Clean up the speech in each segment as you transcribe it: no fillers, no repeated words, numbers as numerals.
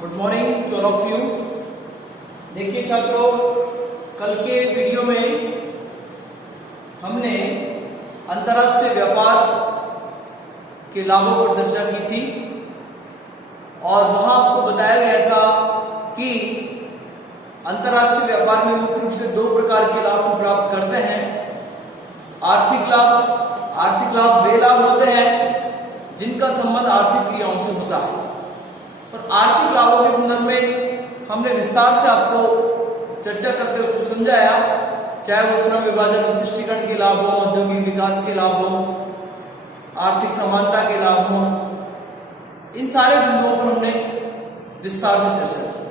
Good morning to all of you. देखिए छात्रों, कल के वीडियो में हमने अंतर्राष्ट्रीय व्यापार के लाभों पर चर्चा की थी और वहां आपको बताया गया था कि अंतर्राष्ट्रीय व्यापार में मुख्य रूप से दो प्रकार के लाभ हम प्राप्त करते हैं। आर्थिक लाभ वे लाभ होते हैं जिनका संबंध आर्थिक क्रियाओं से होता है। और आर्थिक लाभों के संदर्भ में हमने विस्तार से आपको चर्चा करते हुए उसको समझाया, चाहे वो श्रम विभाजन विशिष्टीकरण के लाभ हो, औद्योगिक विकास के लाभ हो, आर्थिक समानता के लाभ हो, इन सारे बिंदुओं पर हमने विस्तार से चर्चा की।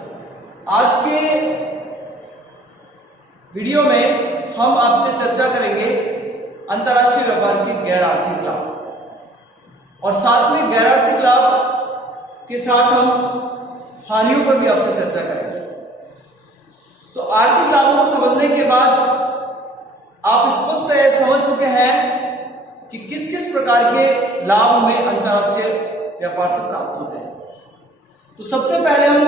आज के वीडियो में हम आपसे चर्चा करेंगे अंतर्राष्ट्रीय व्यापार के गैर आर्थिक लाभ और साथ में गैर आर्थिक लाभ के साथ हम हानियों पर भी आपसे चर्चा करेंगे। तो आर्थिक लाभों को समझने के बाद आप स्पष्ट समझ चुके हैं कि किस किस प्रकार के लाभ हमें अंतर्राष्ट्रीय व्यापार से प्राप्त होते हैं। तो सबसे पहले हम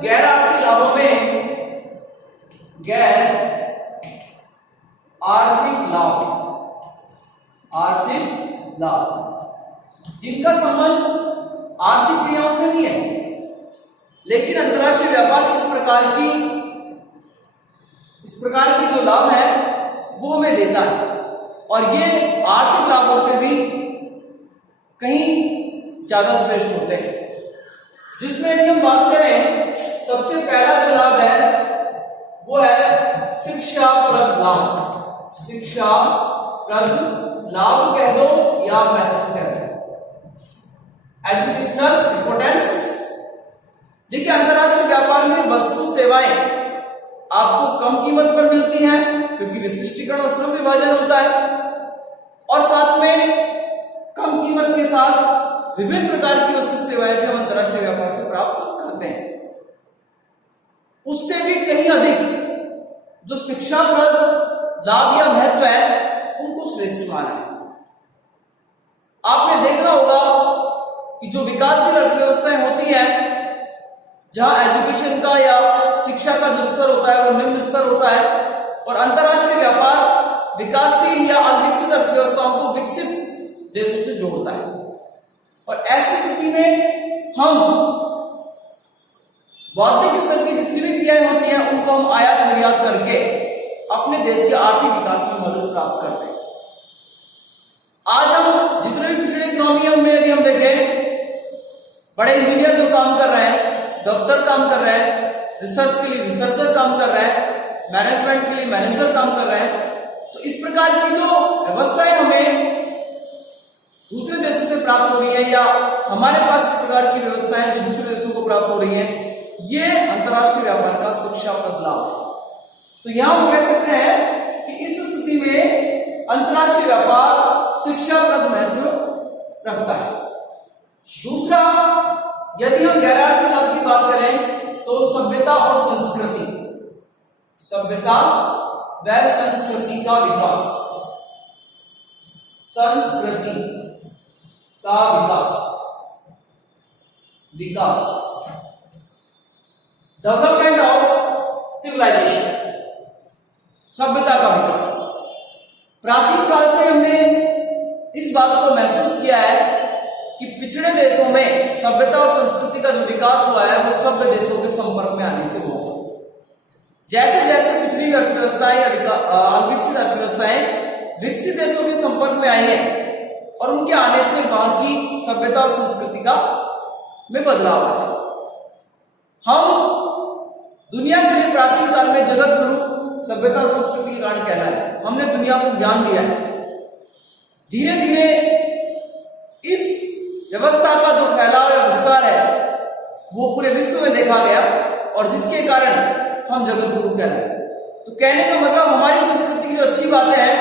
गैर आर्थिक लाभों में गैर आर्थिक लाभ जिनका संबंध आर्थिक क्रियाओं से नहीं है, लेकिन अंतर्राष्ट्रीय व्यापार इस प्रकार की जो लाभ है वो हमें देता है और ये आर्थिक लाभों से भी कहीं ज्यादा श्रेष्ठ होते हैं। जिसमें यदि हम बात करें, सबसे पहला जो लाभ है वो है शिक्षाप्रद लाभ। शिक्षाप्रद लाभ कह दो या महत्व कह दो, एजुकेशनल इंपोर्टेंस। देखिए, अंतर्राष्ट्रीय व्यापार में वस्तु सेवाएं आपको कम कीमत पर मिलती हैं क्योंकि विशिष्टीकरण और श्रम विभाजन होता है, और साथ में कम कीमत के साथ विभिन्न प्रकार की वस्तु सेवाएं भी हम अंतर्राष्ट्रीय व्यापार से प्राप्त करते हैं। उससे भी कहीं अधिक जो शिक्षाप्रद लाभ या महत्व है उनको श्रेष्ठ माना है। आपने देखा होगा कि जो विकासशील अर्थव्यवस्थाएं होती है, जहां एजुकेशन का या शिक्षा का जो स्तर होता है वो निम्न स्तर होता है, और अंतर्राष्ट्रीय व्यापार विकासशील या अविकसित अर्थव्यवस्थाओं को विकसित देशों से जोड़ता है। और ऐसी स्थिति में हम बौद्धिक स्तर की जितनी भी क्रियाएं होती हैं उनको हम आयात निर्यात करके अपने देश के आर्थिक विकास में मदद प्राप्त करते हैं। आज हम जितने भी पिछड़े इकोनॉमी में यदि हम देखें, बड़े इंजीनियर जो काम कर रहे हैं, डॉक्टर काम कर रहे हैं, रिसर्च के लिए रिसर्चर काम कर रहे हैं, मैनेजमेंट के लिए मैनेजर काम कर रहे हैं, तो इस प्रकार की जो व्यवस्थाएं हमें दूसरे देशों से प्राप्त हो रही है या हमारे पास इस प्रकार की व्यवस्थाएं जो दूसरे देशों को प्राप्त हो रही है, ये अंतर्राष्ट्रीय व्यापार का शिक्षाप्रद लाभ है। तो यहां हम कह सकते हैं कि इस स्थिति में अंतर्राष्ट्रीय व्यापार शिक्षाप्रद महत्व रखता है। दूसरा, यदि हम गैर आर्थिक लाभ की बात करें तो सभ्यता और संस्कृति का विकास। संस्कृति का विकास डेवलपमेंट ऑफ सिविलाइजेशन, सभ्यता का विकास। प्राचीन काल से हमने इस बात को महसूस किया है कि पिछड़े देशों में सभ्यता और संस्कृति का जो विकास हुआ है वो सभ्य देशों के संपर्क में आने से हुआ। जैसे जैसे पिछड़ी अर्थव्यवस्थाएं या अविकसित अर्थव्यवस्थाएं विकसित देशों के संपर्क में आई है और उनके आने से वहां की सभ्यता और संस्कृति का में बदलाव आया। हम दुनिया के लिए प्राचीन काल में जगत गुरु सभ्यता और संस्कृति के कारण कहलाए। हमने दुनिया को ज्ञान दिया है। धीरे धीरे इस व्यवस्था का जो फैलाव या विस्तार है वो पूरे विश्व में देखा गया और जिसके कारण हम जगत गुरु कहलाए। तो कहने का मतलब, हमारी संस्कृति की जो अच्छी बातें हैं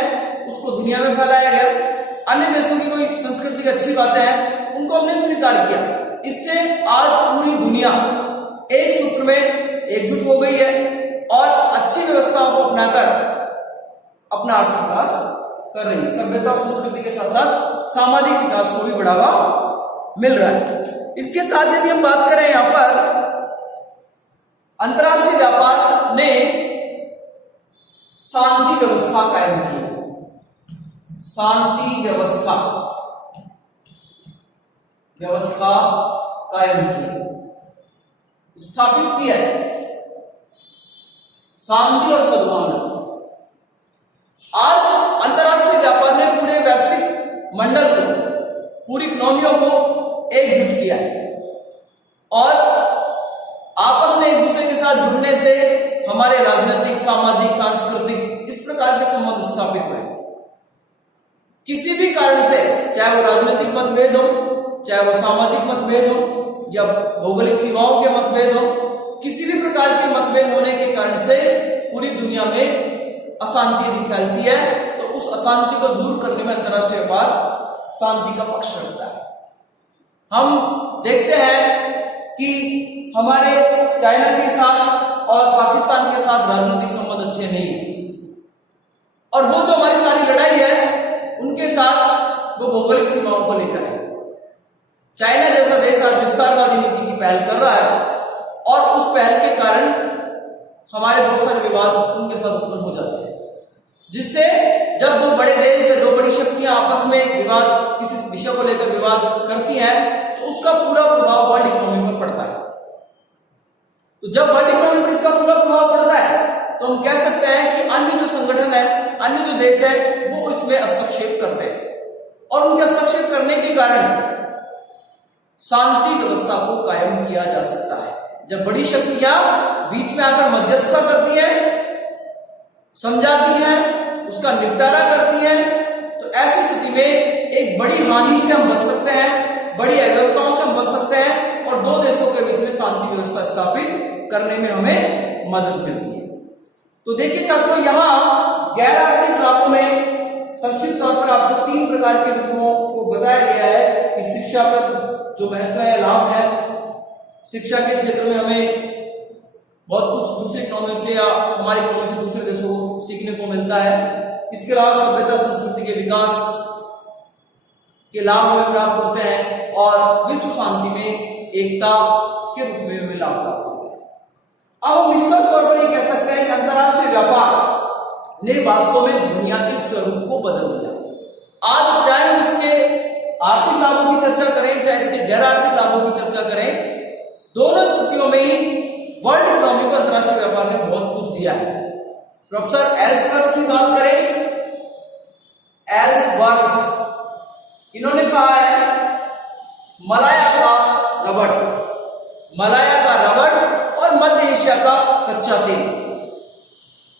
उसको दुनिया में फैलाया गया, अन्य देशों की कोई संस्कृति की अच्छी बातें हैं उनको हमने स्वीकार किया। इससे आज पूरी दुनिया एक सूत्र में एकजुट हो गई है और अच्छी व्यवस्थाओं को अपनाकर अपना आर्थिक विकास कर रही है। सभ्यता और संस्कृति के साथ साथ सामाजिक विकास को भी बढ़ावा मिल रहा है। इसके साथ यदि हम बात करें यहाँ पर अंतरराष्ट्रीय व्यापार ने शांति व्यवस्था कायम की, शांति व्यवस्था कायम की, स्थापित किया है शांति और सद्भावना। आज अंतरराष्ट्रीय व्यापार ने पूरे वैश्विक मंडल को, पूरी इकोनॉमियों को एकजुट किया है और आपस में एक दूसरे के साथ जुड़ने से हमारे राजनीतिक, सामाजिक, सांस्कृतिक इस प्रकार के संबंध स्थापित हुए। किसी भी कारण से, चाहे वो राजनीतिक मतभेद हो, चाहे वो सामाजिक मतभेद हो या भौगोलिक सीमाओं के मतभेद हो, किसी भी प्रकार के मतभेद होने के कारण से पूरी दुनिया में अशांति यदि फैलती है तो उस अशांति को दूर करने में अंतरराष्ट्रीय व्यापार शांति का पक्ष रखता है। हम देखते हैं कि हमारे चाइना के साथ और पाकिस्तान के साथ राजनीतिक संबंध अच्छे नहीं है और वो जो हमारी सारी लड़ाई है उनके साथ वो भौगोलिक सीमाओं को लेकर है। चाइना जैसा देश आज विस्तारवादी नीति की पहल कर रहा है और उस पहल के कारण हमारे बहुत सारे विवाद उनके साथ उत्पन्न हो जाते हैं, जिससे जब दो बड़े देश या दो बड़ी शक्तियां आपस में विवाद, किसी विषय को लेकर विवाद करती हैं तो उसका पूरा प्रभाव वर्ल्ड इकोनॉमी पर पड़ता है। तो जब वर्ल्ड इकोनॉमी पर इसका पूरा प्रभाव पड़ता है तो हम कह सकते हैं कि अन्य जो संगठन है, अन्य जो देश है वो इसमें हस्तक्षेप करते हैं और उनके हस्तक्षेप करने के कारण शांति व्यवस्था को कायम किया जा सकता है। जब बड़ी शक्तियां बीच में आकर मध्यस्थता करती हैं, समझाती हैं, उसका निपटारा करती हैं, तो ऐसी स्थिति में एक बड़ी हानि से हम बच सकते हैं, बड़ी अव्यवस्थाओं से हम बच सकते हैं और दो देशों के बीच में शांति व्यवस्था स्थापित करने में हमें मदद मिलती है। तो देखिए छात्रों, यहाँ गैर आर्थिक लाभों में संक्षिप्त तौर पर आपको 3 प्रकार के बिंदुओं को बताया गया है कि शिक्षा का जो महत्व है, लाभ है, शिक्षा के क्षेत्र में हमें बहुत कुछ दूसरी इकोनॉमी से या हमारी इकोनॉमी से दूसरे देशों को सीखने को मिलता है। इसके अलावा सभ्यता संस्कृति के विकास के लाभ हमें प्राप्त होते हैं और विश्व शांति में एकता के रूप में हमें लाभ प्राप्त होते हैं। अब हम निष्कर्ष तौर पर ये कह सकते हैं कि अंतरराष्ट्रीय व्यापार ने वास्तव में दुनिया के स्वरूप को बदल दिया। आज चाहे हम इसके आर्थिक लाभों की चर्चा करें, चाहे इसके गैर आर्थिक लाभों की चर्चा करें, दोनों स्थितियों में ही वर्ल्ड इकोनॉमी को अंतरराष्ट्रीय व्यापार ने बहुत कुछ दिया है। प्रोफेसर एल्सवर्थ की बात करें, एल्सवर्थ इन्होंने कहा है मलाया का रबड़ और मध्य एशिया का कच्चा तेल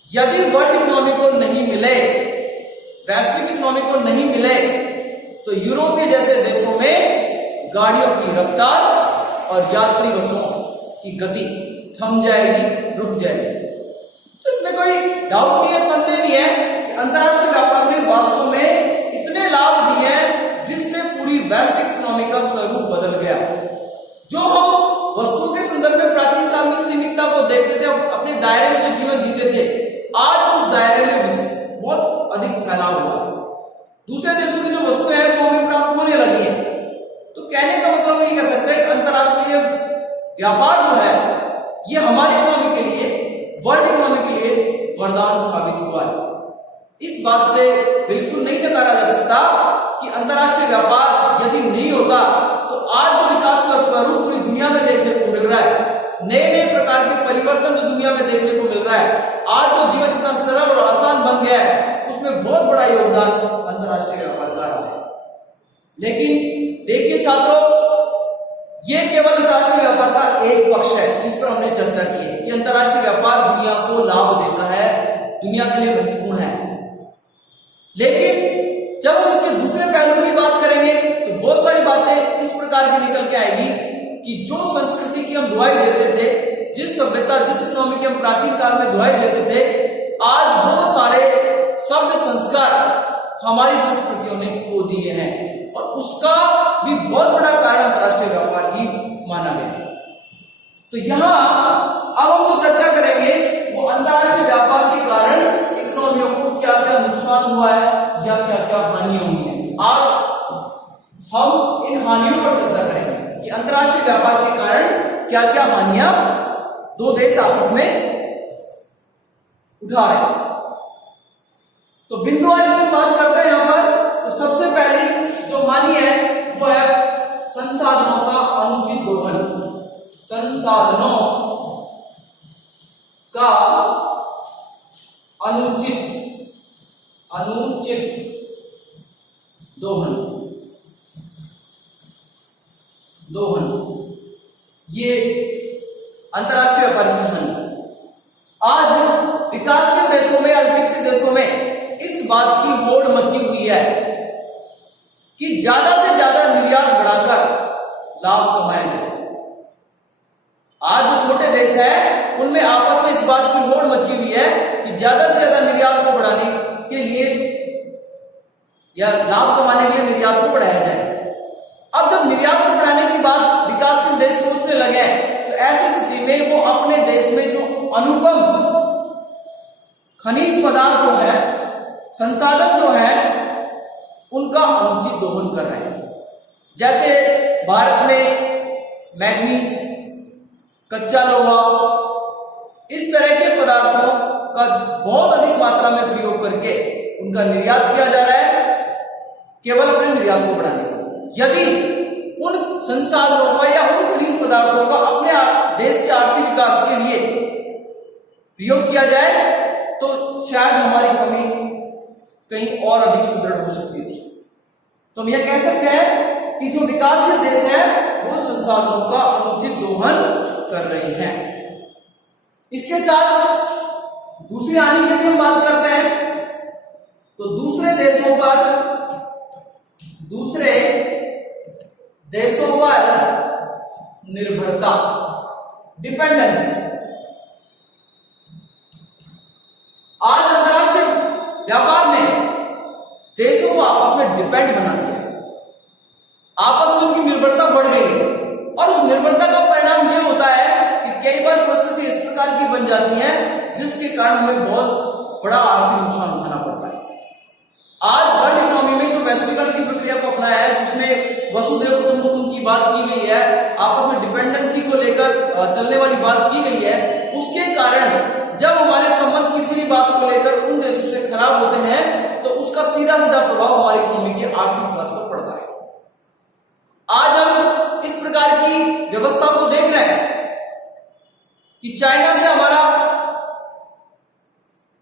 यदि वर्ल्ड इकोनॉमी को नहीं मिले, वैश्विक इकोनॉमी को नहीं मिले तो यूरोपीय जैसे देशों में गाड़ियों की रफ्तार और यात्री बसों की गति थम जाएगी, रुक जाएगी। तो इसमें कोई डाउट नहीं है, संदेह नहीं है कि अंतरराष्ट्रीय व्यापार ने वास्तव में इतने लाभ दिए हैं जिससे पूरी वैश्विक इकोनॉमी का स्वरूप बदल गया। जो हम वस्तुओं के संदर्भ में प्राचीन काल में सीमितता को देखते थे, अपने दायरे में जो जीवन जीते थे, आज उस दायरे में बहुत अधिक फैलाव हुआ है। दूसरे देशों की जो वस्तुएं हैं वो हमें प्राप्त होने लगी है। तो कहने का मतलब ये कह सकते हैं कि अंतरराष्ट्रीय व्यापार जो है ये हमारी इकोनॉमी के लिए, वर्ल्ड इकोनॉमी के लिए वरदान साबित हुआ है। इस बात से बिल्कुल नहीं नकारा जा सकता कि अंतरराष्ट्रीय व्यापार यदि नहीं होता तो आज जो विकास का स्वरूप पूरी दुनिया में देखने को मिल रहा है, नए नए प्रकार के परिवर्तन जो दुनिया में देखने को मिल रहा है, आज जो जीवन इतना सरल और आसान बन गया है, उसमें बहुत बड़ा योगदान अंतरराष्ट्रीय व्यापार का रहा है। लेकिन देखिए छात्रों, ये केवल अंतरराष्ट्रीय व्यापार का एक पक्ष है जिस पर हमने चर्चा की है कि अंतरराष्ट्रीय व्यापार दुनिया को लाभ देता है, दुनिया के लिए महत्वपूर्ण है। लेकिन जब हम इसके दूसरे पहलू की बात करेंगे तो बहुत सारी बातें इस प्रकार की निकल के आएगी कि जो संस्कृति की हम दुहाई देते थे, जिस सभ्यता, जिस इकोनॉमी की हम प्राचीन काल में दुहाई देते थे, आज बहुत सारे सभ्य संस्कार हमारी संस्कृतियों ने खो दिए हैं और उसका भी बहुत बड़ा कारण अंतरराष्ट्रीय व्यापार ही माना गया है। तो यहाँ अब हम जो चर्चा करेंगे वो अंतरराष्ट्रीय व्यापार के कारण इकोनॉमियों को क्या क्या नुकसान हुआ है या क्या क्या हानियां हुई है। आज हम इन हानियों पर चर्चा करेंगे कि अंतरराष्ट्रीय व्यापार के कारण क्या क्या हानियां दो देश आपस में उठा रहे हैं। तो बिंदु आज की बात करते हैं यहां पर। तो सबसे पहली जो हानि है वो है संसाधनों का अनुचित दोहन। संसाधनों का अनुचित दोहन ये अंतरराष्ट्रीय व्यापार की हानि। आज विकासशील देशों में, अल्पविकसित देशों में इस बात की होड़ मची हुई है कि ज्यादा से ज्यादा निर्यात बढ़ाकर लाभ कमाया जाए। आज जो छोटे देश हैं उनमें आपस में इस बात की होड़ मची हुई है कि ज्यादा से ज्यादा निर्यात को बढ़ाने के लिए या लाभ कमाने के लिए निर्यात को बढ़ाया जाए। अब जब निर्यात को बढ़ाने की बात विकासशील देश सोचने लगे तो ऐसी स्थिति में वो अपने देश में जो अनुपम खनिज पदार्थ जो है, संसाधन जो है, उनका अनुचित दोहन कर रहे हैं। जैसे भारत में मैग्नीज, कच्चा लोहा, इस तरह के पदार्थों का बहुत अधिक मात्रा में प्रयोग करके उनका निर्यात किया जा रहा है केवल अपने निर्यात को बढ़ाने के लिए। यदि उन संसाधनों का या उन खनिज पदार्थों का अपने देश के आर्थिक विकास के लिए प्रयोग किया जाए तो शायद हमारी कमी कहीं और अधिक सुदृढ़ हो सकती थी। तो हम यह कह सकते हैं कि जो विकासशील देश है वो संसाधनों का अनुचित दोहन कर रहे हैं। इसके साथ दूसरी हानि की हम बात करते हैं तो दूसरे देशों पर निर्भरता, डिपेंडेंस। आज अंतरराष्ट्रीय व्यापार ने देशों को आपस में डिपेंड बना दिया है। आपस में उनकी निर्भरता बढ़ गई है और उस निर्भरता का परिणाम यह होता है कि कई बार परिस्थिति इस प्रकार की बन जाती है जिसके कारण हमें बहुत बड़ा आर्थिक नुकसान उठाना पड़ता है। आज वर्ल्ड इकोनॉमी में जो वैश्वीकरण की प्रक्रिया को अपनाया है, जिसमें वसुधैव कुटुंबकम की बात की गई है, आपस में डिपेंडेंसी को लेकर चलने वाली बात की गई है, उसके कारण जब हमारे संबंध किसी भी बात को लेकर उन देशों से खराब होते हैं तो उसका सीधा सीधा प्रभाव हमारी इकोनॉमी के आर्थिक विकास पर पड़ता है। आज हम इस प्रकार की व्यवस्था को देख रहे हैं कि चाइना से हमारा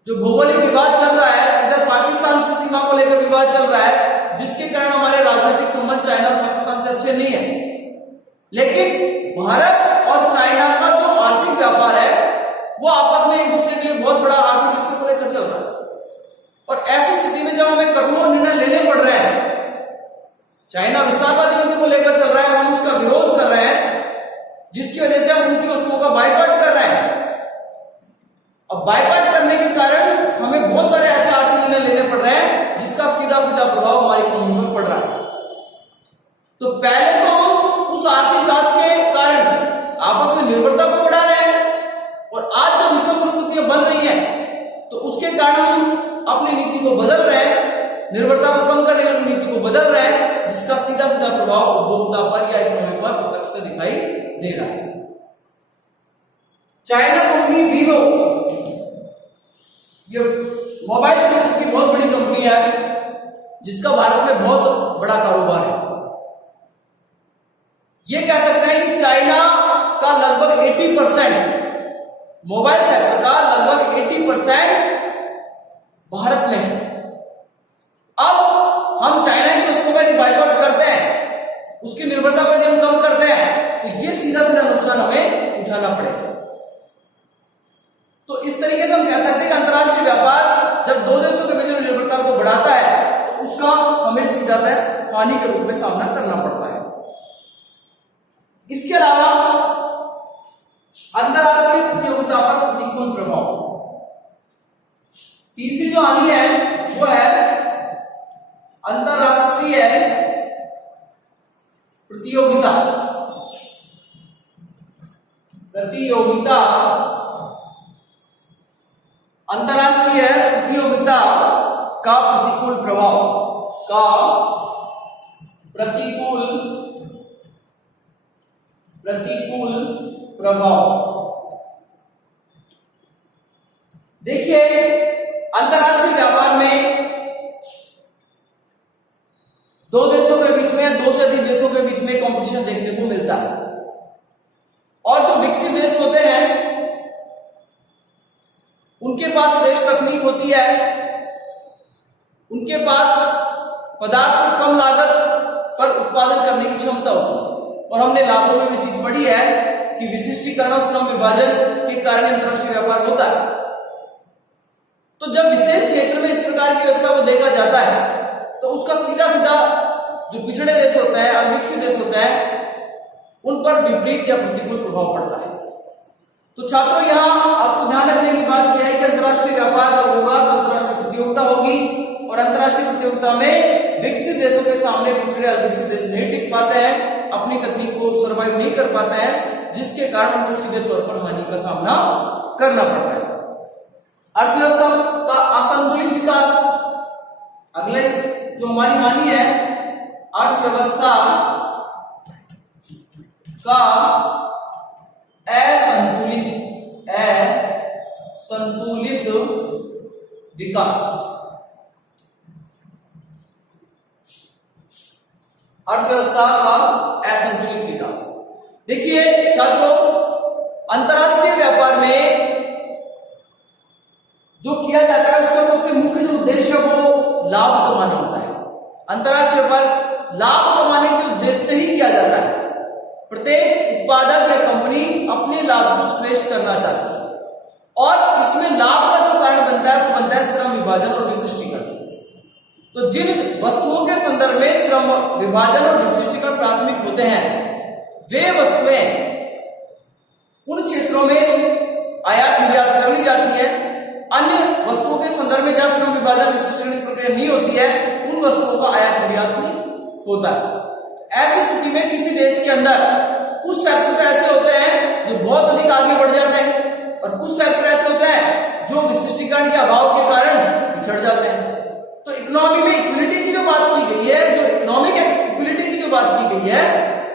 जो भौगोलिक विवाद चल रहा है, इधर पाकिस्तान से सीमा को लेकर विवाद चल रहा है, जिसके कारण हमारे राजनीतिक संबंध चाइना और पाकिस्तान से अच्छे नहीं है। लेकिन भारत और चाइना का जो आर्थिक व्यापार है वो आपस में एक दूसरे के लिए बहुत बड़ा आर्थिक हिस्से को लेकर चल रहा है। और ऐसी स्थिति में जब हमें कठोर निर्णय लेने पड़ रहे हैं, चाइना विस्तारवादी नीति को लेकर चल रहा है, हम उसका विरोध कर रहे हैं, जिसकी वजह से हम उनकी वस्तुओं का बायकॉट कर रहे हैं। अब बायकॉट करने के कारण हमें बहुत सारे ऐसे आर्थिक निर्णय लेने पड़ रहे हैं जिसका सीधा सीधा प्रभाव हमारी इकोनॉमी में पड़ रहा है। तो पहले तो हम उस आर्थिक विकास के कारण आपस में निर्भरता को बढ़ा रहे हैं और आज जब विषम परिस्थितियां बन रही हैं तो उसके कारण हम अपनी नीति को बदल रहे हैं, निर्भरता को कम करने की नीति को बदल रहे हैं, जिसका सीधा सीधा प्रभाव उपभोक्ता पर या इकोनॉमी पर प्रत्यक्ष से दिखाई दे रहा है। चाइना कंपनी वीवो, ये मोबाइल क्षेत्र की बहुत बड़ी कंपनी है जिसका भारत में बहुत बड़ा कारोबार है। ये कह सकते हैं कि चाइना का लगभग 80% मोबाइल सेक्टर का लगभग 80% भारत में है। अब हम चाइना की वस्तुओं का यदि बायकॉट करते हैं, उसकी निर्भरता को यदि हम कम करते हैं, तो ये सीधा सीधा नुकसान हमें उठाना पड़ेगा। तो इस तरीके से हम कह सकते हैं कि अंतरराष्ट्रीय व्यापार जब दो देशों के बीच में निर्भरता को बढ़ाता है तो उसका हमें सीधा हानि के रूप में सामना करना पड़ता है। इसके अलावा अंतरराष्ट्रीय प्रतियोगिता पर प्रतिकूल प्रभाव। तीसरी जो हानि है वो है अंतरराष्ट्रीय प्रतियोगिता अंतरराष्ट्रीय प्रतियोगिता का प्रतिकूल प्रभाव। देखिए, अंतरराष्ट्रीय व्यापार में दो देशों के बीच में या दो से अधिक देशों के बीच में कंपटीशन देखने को मिलता है। और जो विकसित देश होते हैं उनके पास श्रेष्ठ तकनीक होती है, उनके पास पदार्थ को कम लागत पर उत्पादन करने की क्षमता होती है। और हमने लाभों में भी चीज पढ़ी है कि विशिष्टीकरण और श्रम विभाजन के कारण अंतरराष्ट्रीय व्यापार होता है। तो जब विशेष क्षेत्र में इस प्रकार की व्यवस्था को देखा जाता है तो उसका सीधा सीधा जो पिछड़े देश होता है, अविकसित देश होता है, उन पर विपरीत या प्रतिकूल प्रभाव पड़ता है। तो छात्रों, यहाँ आपको ध्यान रखने की बात यह है कि अंतरराष्ट्रीय व्यापार जब होगा तो अंतरराष्ट्रीय प्रतियोगिता होगी, और अंतरराष्ट्रीय प्रतियोगिता में विकसित देशों के सामने पिछड़े अविकसित देश नहीं टिक पाते हैं, अपनी तकनीक को सर्वाइव नहीं कर पाते हैं, जिसके कारण उनको सीधे तौर पर हानि का सामना करना पड़ता है। अर्थव्यवस्था का असंतुलित विकास, अगले जो हमारी हानि है, अर्थव्यवस्था का असंतुलित विकास, अर्थव्यवस्था का असंतुलित विकास। देखिए छात्रों, अंतरराष्ट्रीय व्यापार में जो किया जाता है उसका सबसे मुख्य जो उद्देश्य है वो लाभ कमाना होता है। अंतरराष्ट्रीय व्यापार लाभ कमाने के उद्देश्य से ही किया जाता है। प्रत्येक उत्पादक या कंपनी अपने लाभ को श्रेष्ठ करना चाहती है, और इसमें लाभ का जो कारण बनता है वो बनता है श्रम विभाजन और विशिष्टीकरण। तो जिन वस्तुओं के संदर्भ में श्रम विभाजन और विशिष्टीकरण प्राथमिक होते हैं, वे वस्तुएं उन क्षेत्रों में आयात निर्यात कर ली जाती है। अन्य वस्तुओं के संदर्भ में जहां श्रम विभाजन विशिष्टीकरण की प्रक्रिया नहीं होती है, उन वस्तुओं का आयात निर्यात नहीं होता है। ऐसी स्थिति में किसी देश के अंदर कुछ सेक्टर ऐसे होते हैं जो बहुत अधिक आगे बढ़ जाते हैं, और कुछ सेक्टर ऐसे होते हैं जो विशिष्टीकरण के अभाव के कारण पिछड़ जाते हैं। तो इकोनॉमी में इक्विलिटी की जो बात की गई है, जो इकोनॉमिक इक्विलिटी की जो बात की गई है,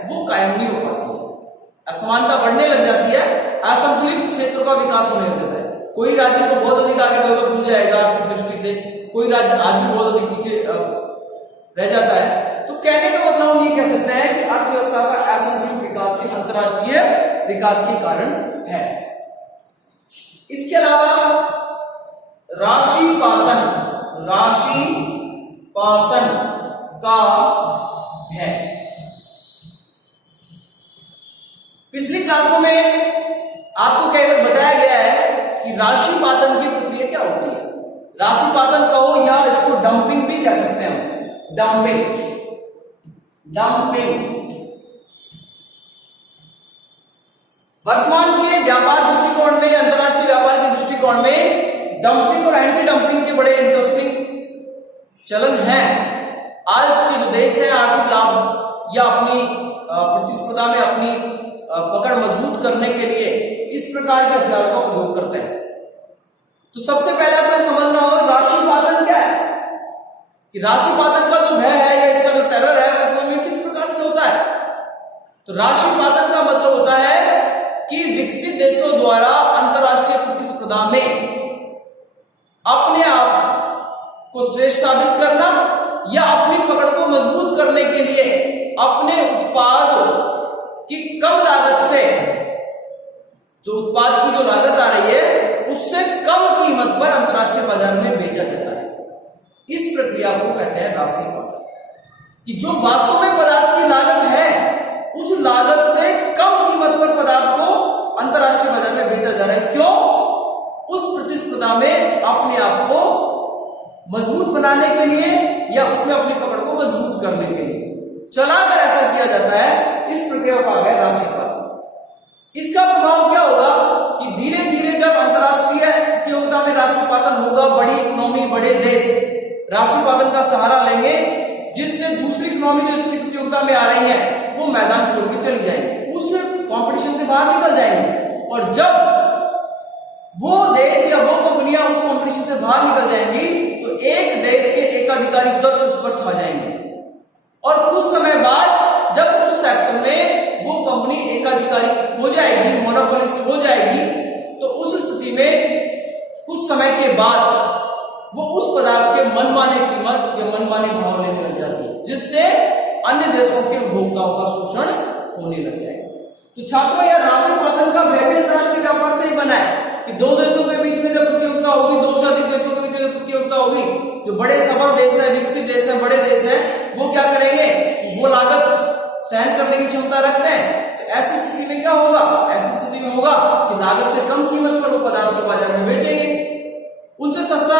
वो कायम नहीं हो पाती है। असमानता बढ़ने लग जाती है, असंतुलित क्षेत्रों का विकास होने लग जाता है। कोई राज्य तो बहुत अधिक आगे डेवलप हो जाएगा आर्थिक दृष्टि से, कोई राज्य आज भी बहुत अधिक पीछे रह जाता है। तो कहने का मतलब हम ये कह सकते हैं कि अर्थव्यवस्था का असंतुलित विकास ही अंतरराष्ट्रीय विकास के कारण है। इसके अलावा राशिपातन का है। पिछली क्लासों में आपको कई बार बताया गया है कि राशिपातन की प्रक्रिया क्या होती है। राशिपातन कहो या इसको डंपिंग भी कह सकते हैं। डंपिंग वर्तमान के व्यापार दृष्टिकोण में, अंतरराष्ट्रीय व्यापार के दृष्टिकोण में डंपिंग और एंटी डंपिंग के बड़े इंटरेस्टिंग चलन है। आज के जो देश है आर्थिक लाभ या अपनी प्रतिस्पर्धा में अपनी पकड़ मजबूत करने के लिए इस प्रकार के हथियारों का उपयोग करते हैं। तो सबसे पहले आपको समझना होगा राशिपातन क्या है, कि राशिपातन का जो भय है या इसका जो टेरर है वो किस प्रकार से होता है। तो राशिपातन का मतलब होता है कि विकसित देशों द्वारा अंतरराष्ट्रीय प्रतिस्पर्धा में अपने आप को श्रेष्ठ साबित करना या अपनी पकड़ को मजबूत करने के लिए अपने उत्पाद की कम लागत से, जो उत्पाद की जो लागत आ रही है उससे कम कीमत पर अंतरराष्ट्रीय बाजार में बेचा जाता है। इस प्रक्रिया को कहते हैं राशिपातन, कि जो वास्तव में पदार्थ की लागत है उस लागत से कम कीमत पर पदार्थ को अंतरराष्ट्रीय बाजार में बेचा जा रहा है। क्यों? उस प्रतिस्पर्धा में अपने आप को मजबूत बनाने के लिए या उसमें अपनी पकड़ को मजबूत करने के लिए चलाकर ऐसा किया जाता है। इस प्रक्रिया को कहा गया राशिपातन। इसका प्रभाव क्या होगा कि धीरे धीरे जब अंतरराष्ट्रीय प्रतियोगिता में राशिपातन होगा, बड़ी इकोनॉमी, बड़े देश राशिपातन का सहारा लेंगे, जिससे दूसरी इकोनॉमी जो इसकी प्रतियोगिता में आ रही है वो मैदान छोड़ के चली जाएगी, उस कंपटीशन से बाहर निकल जाएंगी। और जब वो देश या वो कंपनियां उस कंपटीशन से बाहर निकल जाएंगी तो एक देश के एकाधिकारी तत्व उस पर छा जाएंगे, और कुछ समय बाद जब उस सेक्टर में वो कंपनी एकाधिकारी हो जाएगी, मोनोपोलिस्ट हो जाएगी, तो उस स्थिति में कुछ कुछ समय के बाद वो उस पदार्थ के मनमाने कीमत या मनमाने भाव लेने लग जाती है, जिससे अन्य देशों के उपभोक्ताओं का शोषण होने लग जाएगा। तो छात्रों, यह राशि प्रार्थन का व्यय अंतरराष्ट्रीय व्यापार से ही बना है कि दो देशों के बीच में जब प्रतियोगिता होगी, दो से अधिक देशों के बीच में प्रतियोगिता होगी, जो बड़े सबल देश है, विकसित देश है, बड़े देश है, वो क्या करेंगे, वो लागत सहन करने की क्षमता रखते हैं। तो ऐसी स्थिति में क्या होगा, ऐसी स्थिति में होगा कि लागत से कम कीमत पर वो पदार्थ को बाजार में बेचेंगे। उनसे सस्ता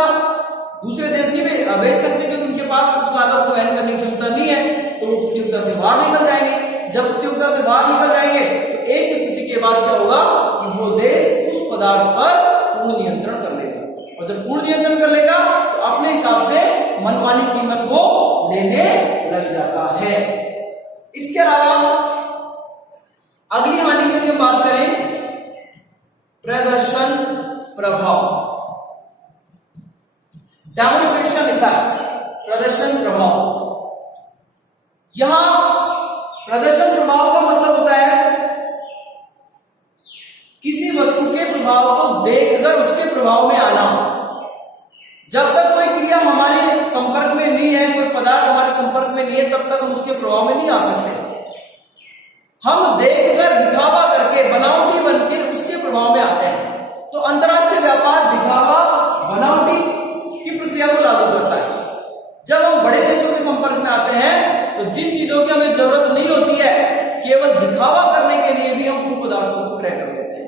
दूसरे देश नहीं बेच सकते क्योंकि उनके पास उस लागत को वहन करने की क्षमता नहीं है, तो वो प्रतियोगिता से बाहर निकल जाएंगे। जब प्रतियोगिता से बाहर निकल जाएंगे तो एक स्थिति के बाद क्या होगा कि वो देश उस पदार्थ पर पूर्ण नियंत्रण कर लेगा, और जब पूर्ण नियंत्रण कर लेगा तो अपने हिसाब से मनमानी कीमत को लेने लग जाता है। इसके अलावा अगली हानि के लिए बात करें, प्रदर्शन प्रभाव, डेमोन्स्ट्रेशन इफेक्ट, प्रदर्शन प्रभाव। यहां प्रदर्शन प्रभाव का मतलब होता है किसी वस्तु के प्रभाव को देखकर उसके प्रभाव में आना। जब तक कोई क्रिया हमारे संपर्क में नहीं है, कोई पदार्थ हमारे संपर्क में नहीं है, तब तक हम उसके प्रभाव में नहीं आ सकते। हम देखकर, दिखावा करके, बनावटी बनकर उसके प्रभाव में आते हैं। तो अंतरराष्ट्रीय व्यापार दिखावा, बनावटी की प्रक्रिया को लागू करता है। जब हम बड़े देशों के संपर्क में आते हैं तो जिन चीजों की हमें जरूरत नहीं होती है, केवल दिखावा करने के लिए भी हम उन पदार्थों को क्रय कर लेते हैं।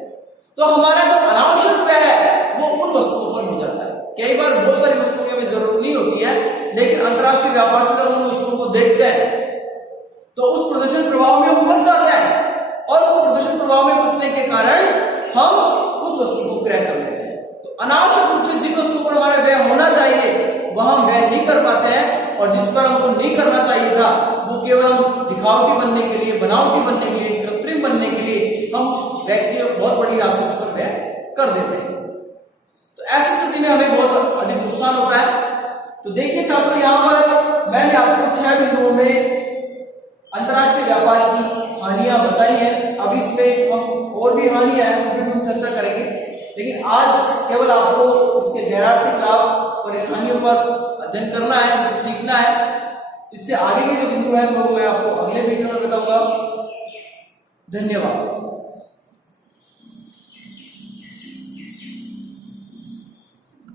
तो हमारा जो अनावश्यक व्यय है वो उन वस्तुओं पर हो जाता है। कई बार बहुत सारी वस्तुओं की हमें जरूरत नहीं होती है, लेकिन अंतरराष्ट्रीय व्यापार से जब उन वस्तुओं को देखते हैं तो उस प्रदर्शन प्रभाव में हम फंस जाते हैं, और उस प्रदर्शन प्रभाव में फंसने के कारण हम उस वस्तु को क्रय कर लेते हैं। तो अनावश्यक रूप से जिन वस्तुओं पर हमारा व्यय होना चाहिए वह हम व्यय नहीं कर पाते हैं, और जिस पर हमको नहीं करना चाहिए था वो केवल हम दिखावटी बनने के लिए, बनावटी बनने के लिए, कृत्रिम बनने के लिए हम उस व्यक्ति बहुत बड़ी राशि उस पर व्यय कर देते हैं। तो ऐसी स्थिति में हमें बहुत अधिक नुकसान होता है। तो देखिए छात्रों, यहाँ पर मैंने आपको 6 बिंदुओं में अंतरराष्ट्रीय व्यापार की हानियां बताई हैं। अब इसमें हम और भी हानियां हैं उन पर हम चर्चा करेंगे, लेकिन आज केवल आपको इसके गैरार्थिक लाभ और इन हानियों पर अध्ययन करना है, सीखना है। इससे आगे के जो बिंदु है वो मैं आपको अगले वीडियो में बताऊंगा। धन्यवाद।